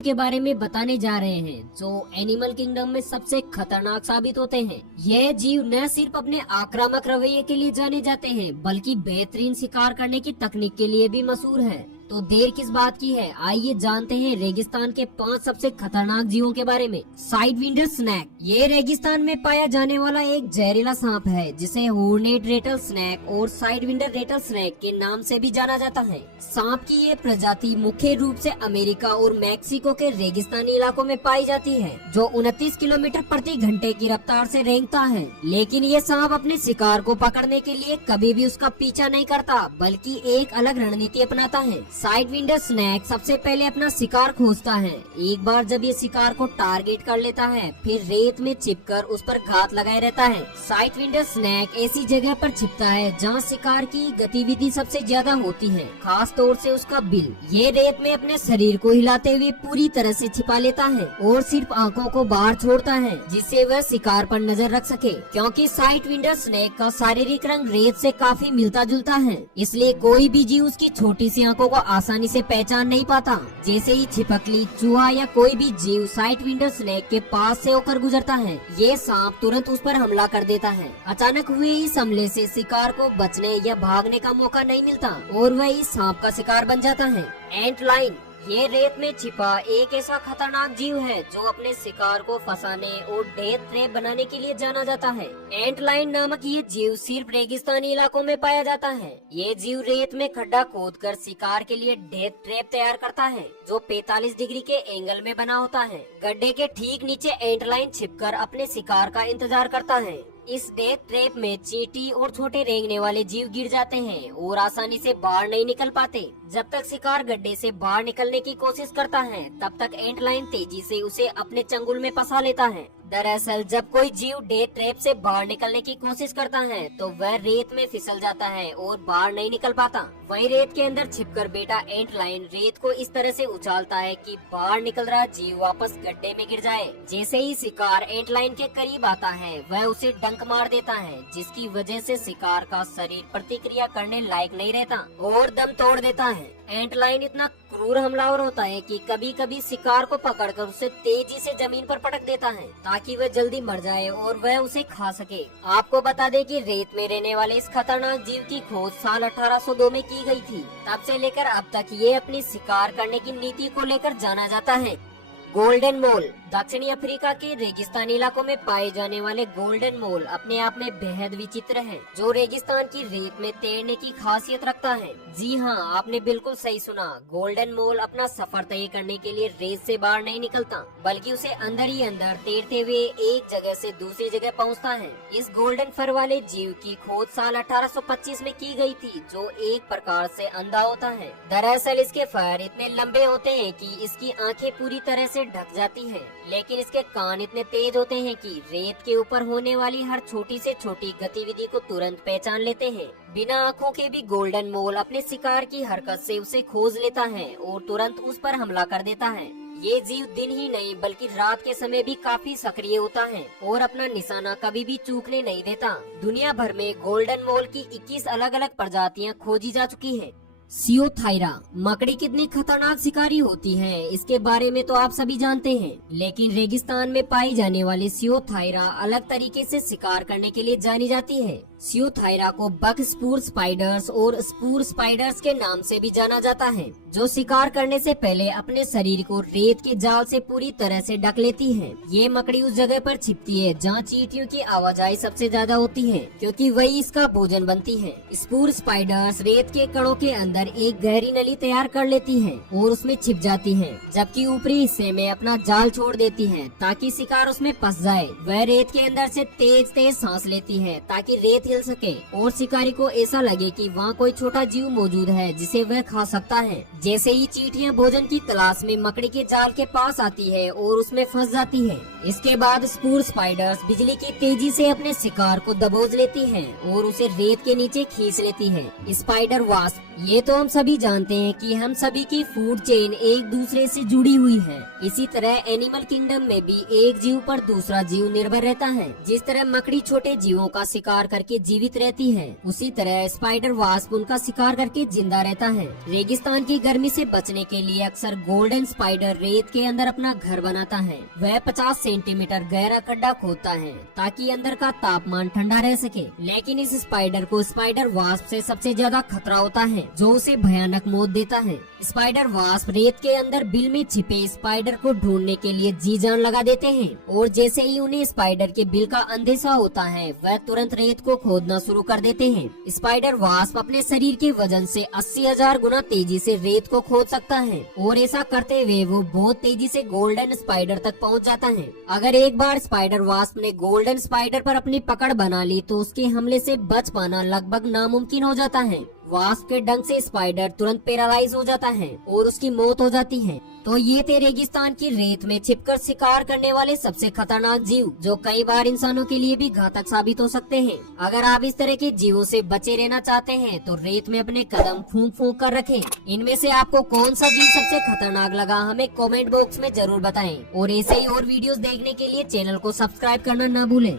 के बारे में बताने जा रहे हैं जो एनिमल किंगडम में सबसे खतरनाक साबित होते हैं। यह जीव न सिर्फ अपने आक्रामक रवैये के लिए जाने जाते हैं बल्कि बेहतरीन शिकार करने की तकनीक के लिए भी मशहूर है। तो देर किस बात की है, आइए जानते हैं रेगिस्तान के 5 सबसे खतरनाक जीवों के बारे में। साइडविंडर स्नेक, ये रेगिस्तान में पाया जाने वाला एक जहरीला सांप है जिसे हॉर्नेट रेटल स्नेक और साइडविंडर रेटल स्नेक के नाम से भी जाना जाता है। सांप की ये प्रजाति मुख्य रूप से अमेरिका और मैक्सिको के रेगिस्तानी इलाकों में पाई जाती है, जो 29 किलोमीटर प्रति घंटे की रफ्तार से रेंगता है। लेकिन ये सांप अपने शिकार को पकड़ने के लिए कभी भी उसका पीछा नहीं करता बल्कि एक अलग रणनीति अपनाता है। साइडविंडर स्नेक सबसे पहले अपना शिकार खोजता है। एक बार जब ये शिकार को टारगेट कर लेता है फिर रेत में छिपकर उस पर घात लगाए रहता है। साइडविंडर स्नेक ऐसी जगह पर छिपता है जहाँ शिकार की गतिविधि सबसे ज्यादा होती है, खास तौर से उसका बिल। ये रेत में अपने शरीर को हिलाते हुए पूरी तरह से छिपा लेता है और सिर्फ आंखों को बाहर छोड़ता है जिससे वह शिकार पर नजर रख सके। क्योंकि साइडविंडर स्नेक का शारीरिक रंग रेत से काफी मिलता जुलता है, इसलिए कोई भी जीव उसकी छोटी सी आंखों को आसानी से पहचान नहीं पाता। जैसे ही छिपकली, चूहा या कोई भी जीव साइडविंडर स्नेक के पास से होकर गुजरता है, ये सांप तुरंत उस पर हमला कर देता है। अचानक हुए इस हमले से शिकार को बचने या भागने का मौका नहीं मिलता और वह इस सांप का शिकार बन जाता है। एंटलाइन, ये रेत में छिपा एक ऐसा खतरनाक जीव है जो अपने शिकार को फंसाने और डेथ ट्रैप बनाने के लिए जाना जाता है। एंटलाइन नामक ये जीव सिर्फ रेगिस्तानी इलाकों में पाया जाता है। ये जीव रेत में खड्डा खोदकर शिकार के लिए डेथ ट्रैप तैयार करता है जो 45 डिग्री के एंगल में बना होता है। गड्ढे के ठीक नीचे एंटलाइन छिपकर अपने शिकार का इंतजार करता है। इस डेथ ट्रैप में चींटी और छोटे रेंगने वाले जीव गिर जाते हैं और आसानी से बाहर नहीं निकल पाते। जब तक शिकार गड्ढे से बाहर निकलने की कोशिश करता है तब तक एंटलाइन तेजी से उसे अपने चंगुल में फंसा लेता है। दरअसल जब कोई जीव डेथ ट्रैप से बाहर निकलने की कोशिश करता है तो वह रेत में फिसल जाता है और बाहर नहीं निकल पाता। वहीं रेत के अंदर छिपकर बेटा एंटलाइन रेत को इस तरह से उछालता है कि बाहर निकल रहा जीव वापस गड्ढे में गिर जाए। जैसे ही शिकार एंटलाइन के करीब आता है वह उसे डंक मार देता है, जिसकी वजह से शिकार का शरीर प्रतिक्रिया करने लायक नहीं रहता और दम तोड़ देता है। एंटलाइन इतना क्रूर हमलावर होता है कि कभी कभी शिकार को पकड़कर उसे तेजी से जमीन पर पटक देता है ताकि वह जल्दी मर जाए और वह उसे खा सके। आपको बता दें कि रेत में रहने वाले इस खतरनाक जीव की खोज साल 1802 में की गई थी। तब से लेकर अब तक ये अपनी शिकार करने की नीति को लेकर जाना जाता है। गोल्डन मोल, दक्षिणी अफ्रीका के रेगिस्तानी इलाकों में पाए जाने वाले गोल्डन मोल अपने आप में बेहद विचित्र है, जो रेगिस्तान की रेत में तैरने की खासियत रखता है। जी हाँ, आपने बिल्कुल सही सुना। गोल्डन मोल अपना सफर तय करने के लिए रेत से बाहर नहीं निकलता बल्कि उसे अंदर ही अंदर तैरते हुए एक जगह से दूसरी जगह पहुँचता है। इस गोल्डन फर वाले जीव की खोज साल 1825 में की गई थी, जो एक प्रकार से अंधा होता है। दरअसल इसके फर इतने लंबे होते हैं कि इसकी आंखें पूरी तरह से ढक जाती हैं, लेकिन इसके कान इतने तेज होते हैं कि रेत के ऊपर होने वाली हर छोटी से छोटी गतिविधि को तुरंत पहचान लेते हैं। बिना आँखों के भी गोल्डन मोल अपने शिकार की हरकत से उसे खोज लेता है और तुरंत उस पर हमला कर देता है। ये जीव दिन ही नहीं बल्कि रात के समय भी काफी सक्रिय होता है और अपना निशाना कभी भी चूकने नहीं देता। दुनिया भर में गोल्डन मोल की 21 अलग अलग प्रजातियां खोजी जा चुकी है। सियोथायरा मकड़ी कितनी खतरनाक शिकारी होती है इसके बारे में तो आप सभी जानते हैं, लेकिन रेगिस्तान में पाई जाने वाली सियोथायरा अलग तरीके से शिकार करने के लिए जानी जाती है। सियोथायरा को बक स्पूर स्पाइडर्स और स्पूर स्पाइडर्स के नाम से भी जाना जाता है, जो शिकार करने से पहले अपने शरीर को रेत के जाल से पूरी तरह से ढक लेती है। ये मकड़ी उस जगह पर छिपती है जहाँ चींटियों की आवाजाही सबसे ज्यादा होती है, क्योंकि वही इसका भोजन बनती है। स्पूर स्पाइडर्स रेत के कणों के अंदर एक गहरी नली तैयार कर लेती है और उसमें छिप जाती है, जबकि ऊपरी हिस्से में अपना जाल छोड़ देती है ताकि शिकार उसमें फंस जाए। वह रेत के अंदर से तेज तेज सांस लेती है ताकि रेत हिल सके और शिकारी को ऐसा लगे कि वहाँ कोई छोटा जीव मौजूद है जिसे वह खा सकता है। जैसे ही चींटियां भोजन की तलाश में मकड़ी के जाल के पास आती है और उसमें फंस जाती है, इसके बाद स्पूर स्पाइडर्स बिजली की तेजी से अपने शिकार को दबोच लेती हैं और उसे रेत के नीचे खींच लेती हैं। स्पाइडर वास्प, ये तो हम सभी जानते हैं कि हम सभी की फूड चेन एक दूसरे से जुड़ी हुई है। इसी तरह एनिमल किंगडम में भी एक जीव पर दूसरा जीव निर्भर रहता है। जिस तरह मकड़ी छोटे जीवों का शिकार करके करके जीवित रहती है, उसी तरह स्पाइडर वास्प उनका शिकार करके जिंदा रहता है। रेगिस्तान की गर्मी से बचने के लिए अक्सर गोल्डन स्पाइडर रेत के अंदर अपना घर बनाता है। वह 50 सेंटीमीटर गहरा खड्डा खोदता है ताकि अंदर का तापमान ठंडा रह सके। लेकिन इस स्पाइडर को स्पाइडर वास्प से सबसे ज्यादा खतरा होता है, जो उसे भयानक मौत देता है। स्पाइडर वास्प रेत के अंदर बिल में छिपे स्पाइडर को ढूंढने के लिए जी जान लगा देते हैं, और जैसे ही उन्हें स्पाइडर के बिल का अंदेशा होता है वह तुरंत रेत को खोदना शुरू कर देते हैं। स्पाइडर वास्प अपने शरीर के वजन से 80,000 गुना तेजी से रेत को खोद सकता है, और ऐसा करते हुए वो बहुत तेजी से गोल्डन स्पाइडर तक पहुंच जाता है। अगर एक बार स्पाइडर वास्प ने गोल्डन स्पाइडर पर अपनी पकड़ बना ली तो उसके हमले से बच पाना लगभग नामुमकिन हो जाता है। वास्प के डंक से स्पाइडर तुरंत पैरालाइज हो जाता है और उसकी मौत हो जाती है। तो ये थे रेगिस्तान की रेत में छिपकर शिकार करने वाले सबसे खतरनाक जीव, जो कई बार इंसानों के लिए भी घातक साबित हो सकते हैं। अगर आप इस तरह के जीवों से बचे रहना चाहते हैं तो रेत में अपने कदम फूंक फूंक कर रखें। इनमें से आपको कौन सा जीव सबसे खतरनाक लगा हमें कमेंट बॉक्स में जरूर बताएं, और ऐसे ही और वीडियोस देखने के लिए चैनल को सब्सक्राइब करना ना भूलें।